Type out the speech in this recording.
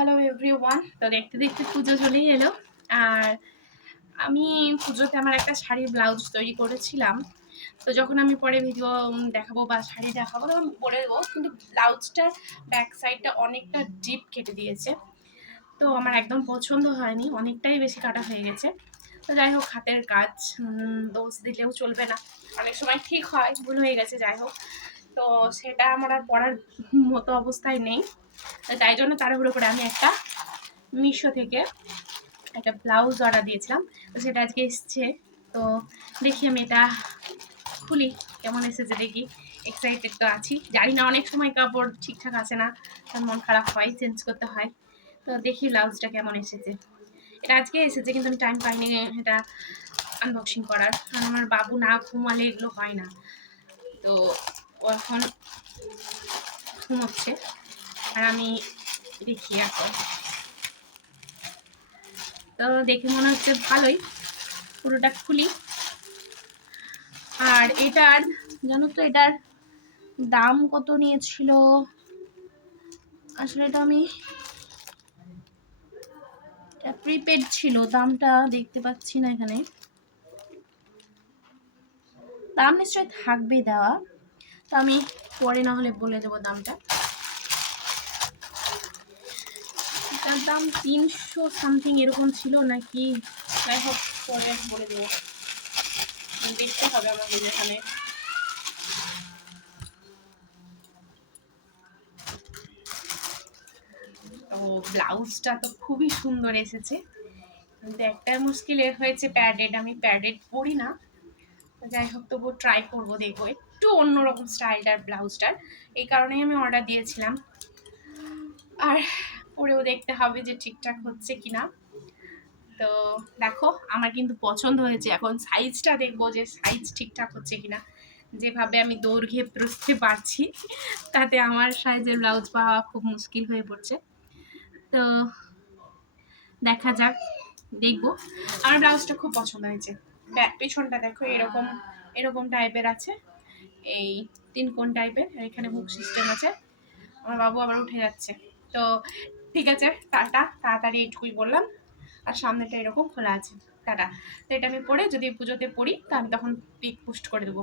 Hello everyone. তো দেখতে দেখতে পুজো চলেই এলো। আর আমি পুজোতে আমার একটা শাড়ির ব্লাউজ তৈরি করেছিলাম। তো যখন আমি পরে ভিডিও দেখাবো বা শাড়ি দেখাবো তখন বলে দেবো, কিন্তু ব্লাউজটার ব্যাক সাইডটা অনেকটা ডিপ কেটে দিয়েছে। তো আমার একদম পছন্দ হয়নি, অনেকটাই বেশি কাটা হয়ে গেছে। তো যাই হোক, হাতের কাজ, দোষ দিলেও চলবে না, অনেক সময় ঠিক হয়, ভুল হয়ে গেছে। যাই হোক, তো সেটা আমার আর পড়ার মতো অবস্থায় নেই। তাই জন্য তাড়াহুড়ো করে আমি একটা মিশো থেকে একটা ব্লাউজ অর্ডার দিয়েছিলাম। তো সেটা আজকে এসছে। তো দেখি আমি এটা খুলি, কেমন এসেছে দেখি। এক্সাইটেড তো আছি, জানি না, অনেক সময় কাপড় ঠিকঠাক আসে না, তার মন খারাপ হয়, চেঞ্জ করতে হয়। তো দেখি ব্লাউজটা কেমন এসেছে। এটা আজকে এসেছে, কিন্তু আমি টাইম পাইনি এটা আনবক্সিং করার, কারণ আমার বাবু না ঘুমালে এগুলো হয় না। তো ও এখন ঘুমোচ্ছে আর আমি দেখি এখন। তো দেখে মনে হচ্ছে ভালোই, পুরোটা খুলি। আর এটার, জানো তো, এটার দাম কত নিয়েছিল আসলে? এটা আমি প্রিপেড ছিল, দামটা দেখতে পাচ্ছি না এখানে। দাম নিশ্চয়ই থাকবে দেওয়া, তো আমি পরে না হলে বলে দেবো দামটা। এটার দাম 300 সামথিং এরকম ছিল নাকি, যাই হোক পরে বলে দেবো, দেখতে হবে আমাকে যেখানে। তো ব্লাউজটা তো খুবই সুন্দর এসেছে, কিন্তু একটা মুশকিল এর হয়েছে, প্যাডেড। আমি প্যাডেড পরি না, যাই হোক তবুও ট্রাই করবো, দেখবো একটু অন্যরকম স্টাইলটার ব্লাউজটার, এই কারণেই আমি অর্ডার দিয়েছিলাম। আর পরেও দেখতে হবে যে ঠিকঠাক হচ্ছে কিনা। তো দেখো, আমার কিন্তু পছন্দ হয়েছে। এখন সাইজটা দেখবো যে সাইজ ঠিকঠাক হচ্ছে কিনা। যেভাবে আমি দৈর্ঘ্যে প্রস্থে পারছি, তাতে আমার সাইজের ব্লাউজ পাওয়া খুব মুশকিল হয়ে পড়ছে। তো দেখা যাক, দেখবো। আমার ব্লাউজটা খুব পছন্দ হয়েছে। পেছনটা দেখো, এরকম এরকম টাইপের আছে, এই 3 কোণ টাইপের, আর এখানে হুক সিস্টেম আছে। আমার বাবু আবার উঠে যাচ্ছে। তো ঠিক আছে, টাটা, তাড়াতাড়ি এইটুকুই বললাম। আর সামনেটা এরকম খোলা আছে, টাটা। তো এটা আমি পরে যদি পুজোতে পড়ি, তা আমি তখন পিক পোস্ট করে দেবো।